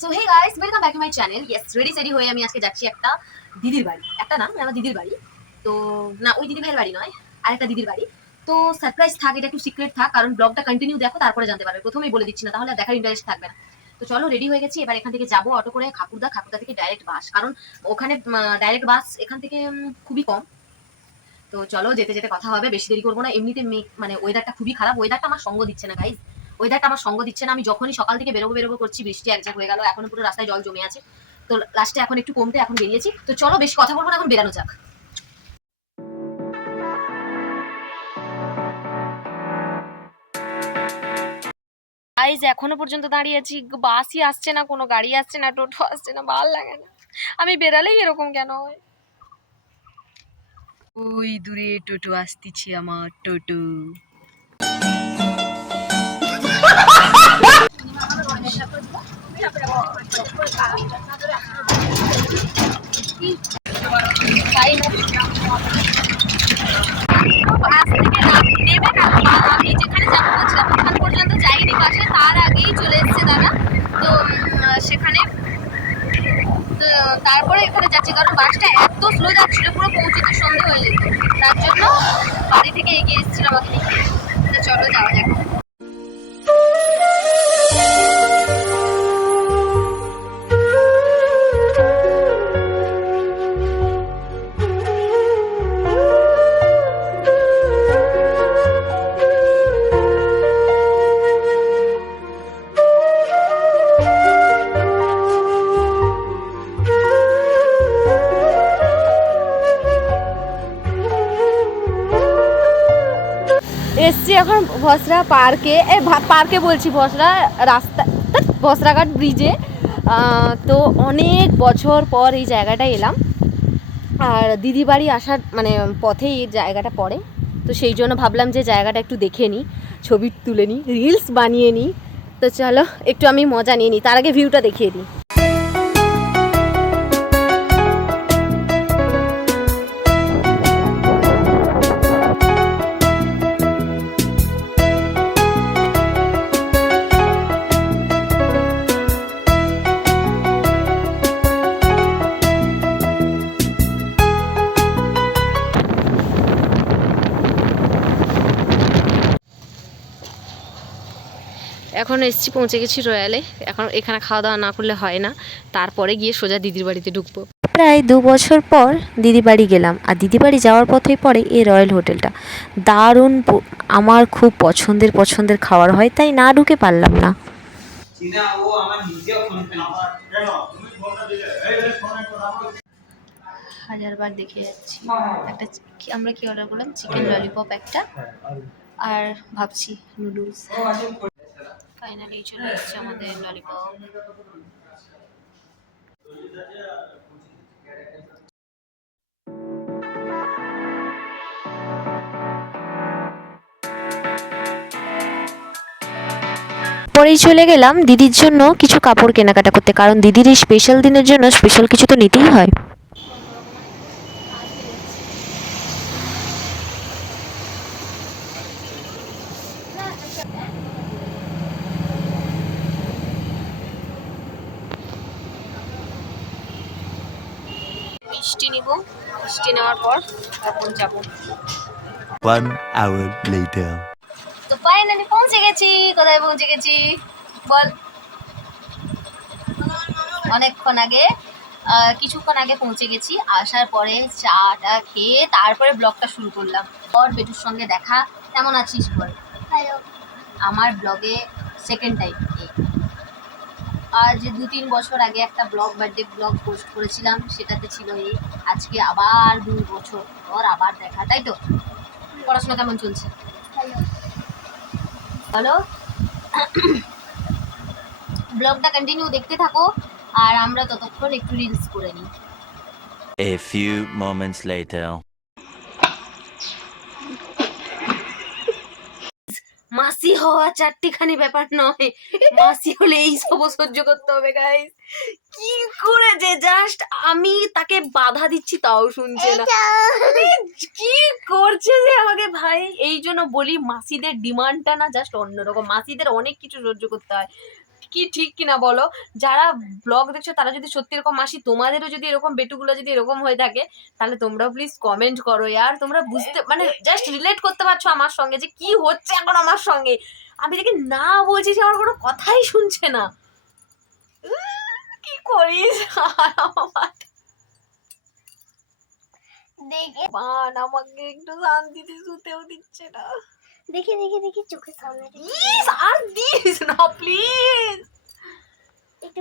So hey guys, welcome back to my channel. Yes, ready হয়ে আমি আজকে যাচ্ছি একটা দিদির বাড়ি। একটা না, আমার দিদির বাড়ি। তো না, ওই দিদি ভাইয়ের বাড়ি নয়, আরেকটা দিদির বাড়ি। তো সারপ্রাইজ থাক, এটা একটু সিক্রেট থাক, কারণ ব্লগটা কন্টিনিউ দেখো, তারপরে জানতে পারবে। প্রথমেই বলে দিচ্ছি না, তাহলে আর দেখার ইন্টারেস্ট থাকবে না। তো চলো, রেডি হয়ে গেছি। এবার এখান থেকে যাবো অটো করে খাকুরদা থেকে ডাইরেক্ট বাস, কারণ ওখানে ডাইরেক্ট বাস এখান থেকে খুবই কম। তো চলো, যেতে যেতে কথা হবে, বেশি দেরি করবো না। এমনিতে মানে ওয়েদারটা খুবই খারাপ, ওয়েদারটা আমার সঙ্গ দিচ্ছে না গাইজ। ওয়েদারটা আমার সঙ্গ দিচ্ছে না। আমি যখনই সকাল থেকে বেরোবো করছি, বৃষ্টি একঝাক হয়ে গেল, এখনো পুরো রাস্তায় জল জমে আছে। তো লাস্টে এখন একটু কমতে এখন বেরিয়েছি। তো চলো, বেশি কথা বলবো না, এখন বেরানো যাক। গাইজ, এখনো পর্যন্ত দাঁড়িয়ে আছি, বাসই আসছে না, কোনো গাড়ি আসছে না, টোটো আসছে না, ভালো লাগে না। আমি বেরালেই এরকম কেন হয়? ওই দূরে টোটো আসতেছি, আমার টোটো। আজ থেকে নেবে কেন? আমি যেখানে যাবো বলছিলাম ওখান পর্যন্ত যাইনি বাসে, তার আগেই চলে এসছে দাদা। তো সেখানে তো তারপরে এখানে যাচ্ছি, কারণ বাসটা এত স্লো যাচ্ছিল, পুরো পৌঁছতে সন্ধে হয়ে যেত। তার জন্য বাড়ি থেকে এগিয়ে এসেছিলাম আমাকে নিতে। তো চলো, যাওয়া যাক। এসছি এখন ভসরা পার্কে, পার্কে বলছি, ভসরা রাস্তা, ভসরাঘাট ব্রিজে। তো অনেক বছর পর এই জায়গাটায় এলাম, আর দিদি বাড়ি আসার মানে পথেই এই জায়গাটা পড়ে। তো সেই জন্য ভাবলাম যে জায়গাটা একটু দেখে নিই, ছবি তুলে নিই, রিলস বানিয়ে নিই। তো চলো, একটু আমি মজা নিয়ে নিই, তার আগে ভিউটা দেখিয়ে দিই। এখন এসছি, পৌঁছে গেছি রয়্যালে। এখন এখানে খাওয়া দাওয়া না করলে হয় না, তারপরে গিয়ে সোজা দিদির বাড়িতে ঢুকবো। প্রায় 2 বছর পর দিদি বাড়ি গেলাম, আর দিদি বাড়ি যাওয়ার পথেই পড়ে এই রয়্যাল হোটেলটা। দারুণ, আমার খুব পছন্দের খাবার হয়, তাই না ঢুকে পারলাম না। হাজারবার দেখে যাচ্ছি। একটা আমরা কি অর্ডার করলাম? চিকেন ললিপপ একটা, আর ভাবছি নুডলস। ফাইনালি চলে এসেছে আমাদের ললিপপ। পরেই চলে গেলাম দিদির জন্য কিছু কাপড় কেনাকাটা করতে, কারণ দিদির এই স্পেশাল দিনের জন্য স্পেশাল কিছু তো নিতেই হয়। মিষ্টি নিব, মিষ্টি নেওয়ার পর তখন যাবো। 1 hour later. তো ফাইনালি পৌঁছে গেছি। কোথায় পৌঁছে গেছি বল? অনেকক্ষণ আগে, কিছুক্ষণ আগে পৌঁছে গেছি। আসার পরে চাটা খেয়ে তারপরে ব্লগটা শুরু করলাম। পর বেটুর সঙ্গে দেখা। কেমন আছিস বল? হ্যালো। আমার ব্লগে সেকেন্ড টাইম। আজ 2-3 বছর আগে একটা বার্থডে ব্লগ পোস্ট করেছিলাম, সেটাতে ছিল এই। আজকে আবার 2 বছর পর আবার দেখা, তাই তো? পড়াশোনা কেমন চলছে? হ্যালো। ব্লগটা কন্টিনিউ দেখতে থাকো, আর আমরা ততক্ষণ একটু রিলস করে নিই। A few moments later. মাসি হওয়া চারটিখানি ব্যাপার নয়, মাসি হলে এই সব সহ্য করতে হবে গাইস। কি করে যে জাস্ট আমি তাকে বাধা দিচ্ছি তাও শুনছে না, কি করছে যে আমাকে ভাই। এই জন্য বলি মাসিদের ডিমান্ডটা না জাস্ট অন্যরকম, মাসিদের অনেক কিছু সহ্য করতে হয়। কি ঠিক কিনা বলো? যারা ব্লগ দেখছো তারা যদি সত্যি এরকম মাসি তোমাদেরও যদি এরকম বেটুগুলো যদি এরকম হয়ে থাকে, তাহলে তোমরাও প্লিজ কমেন্ট করো ইয়ার। তোমরা বুঝতে মানে জাস্ট রিলেট করতে পারছো আমার সঙ্গে যে কি হচ্ছে এখন আমার সঙ্গে। আমি দেখি না বলছি যে আমার কোনো কথাই শুনছে না। কি করিস দেখে বান, আমাকে একটু শান্তিতে শুতেও দিচ্ছে না। দেখি দেখি দেখি চোখের সামনে প্লিজ আর দিস না প্লিজ। একটু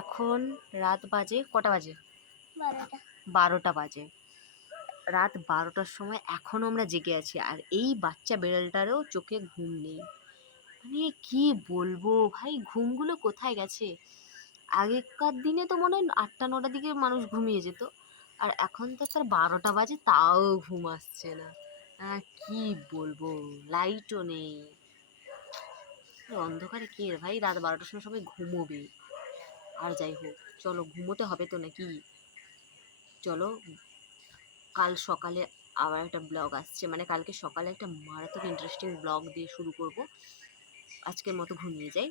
এখন রাত বাজে কটা বাজে? 12টা। 12টা বাজে। রাত 12টার সময় এখনও আমরা জেগে আছি, আর এই বাচ্চা বেড়ালটারও চোখে ঘুম নেই। মানে কি বলবো ভাই, ঘুমগুলো কোথায় গেছে? আগেকার দিনে তো মনে হয় 8টা 9টার দিকে মানুষ ঘুমিয়ে যেত, আর এখন তো তার 12টা বাজে তাও ঘুম আসছে না। কি বলবো, লাইটও নেই, অন্ধকারে কে ভাই রাত 12টার সময় সবাই ঘুমোবে? আর যাই হোক, চলো ঘুমোতে হবে তো নাকি। চলো, কাল সকালে আবার একটা ব্লগ আসছে, মানে কালকে সকালে একটা মারাত্মক ইন্টারেস্টিং ব্লগ দিয়ে শুরু করব। আজকের মতো ঘুমিয়ে যাই।